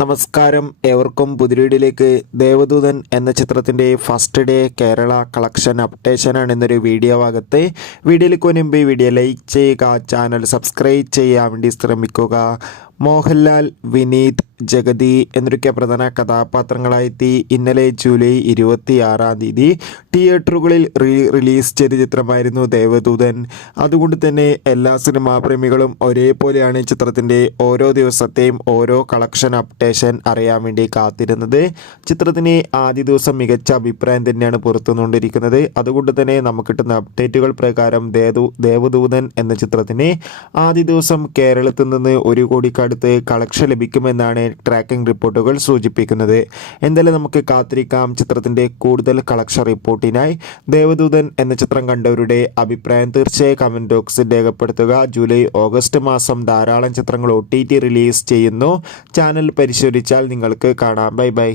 നമസ്കാരം, ഏവർക്കും പുതിരീടിലേക്ക്. ദേവദൂതൻ എന്ന ചിത്രത്തിൻ്റെ ഫസ്റ്റ് ഡേ കേരള കളക്ഷൻ അപ്ഡേഷനാണ് ഇന്നൊരു വീഡിയോ ഭാഗത്ത്. വീഡിയോയിലേക്ക് മുൻപ് വീഡിയോ ലൈക്ക് ചെയ്യുക, ചാനൽ സബ്സ്ക്രൈബ് ചെയ്യാൻ വേണ്ടി ശ്രമിക്കുക. മോഹൻലാൽ, വിനീത്, ജഗതി എന്നൊക്കെ പ്രധാന കഥാപാത്രങ്ങളായെത്തി ഇന്നലെ ജൂലൈ 26 തിയേറ്ററുകളിൽ റിലീസ് ചെയ്ത ചിത്രമായിരുന്നു ദേവദൂതൻ. അതുകൊണ്ട് തന്നെ എല്ലാ സിനിമാ പ്രേമികളും ഒരേപോലെയാണ് ചിത്രത്തിൻ്റെ ഓരോ ദിവസത്തെയും ഓരോ കളക്ഷൻ അപ്ഡേഷൻ അറിയാൻ വേണ്ടി കാത്തിരുന്നത്. ചിത്രത്തിന് ആദ്യ ദിവസം മികച്ച അഭിപ്രായം തന്നെയാണ് പുറത്തുകൊണ്ടിരിക്കുന്നത്. അതുകൊണ്ട് തന്നെ നമുക്ക് കിട്ടുന്ന അപ്ഡേറ്റുകൾ പ്രകാരം ദേവദൂതൻ എന്ന ചിത്രത്തിന് ആദ്യ ദിവസം കേരളത്തിൽ നിന്ന് 1 കോടിക്കടുത്ത് കളക്ഷൻ ലഭിക്കുമെന്നാണ് ട്രാക്കിംഗ് റിപ്പോർട്ടുകൾ സൂചിപ്പിക്കുന്നത്. എന്തായാലും നമുക്ക് കാത്തിരിക്കാം ചിത്രത്തിൻ്റെ കൂടുതൽ കളക്ഷൻ റിപ്പോർട്ടിനായി. ദേവദൂതൻ എന്ന ചിത്രം കണ്ടവരുടെ അഭിപ്രായം തീർച്ചയായും കമൻറ്റ് ബോക്സിൽ രേഖപ്പെടുത്തുക. ജൂലൈ ഓഗസ്റ്റ് മാസം ധാരാളം ചിത്രങ്ങൾ OTT റിലീസ് ചെയ്യുന്നു. ചാനൽ പരിശോധിച്ചാൽ നിങ്ങൾക്ക് കാണാം. Bye bye.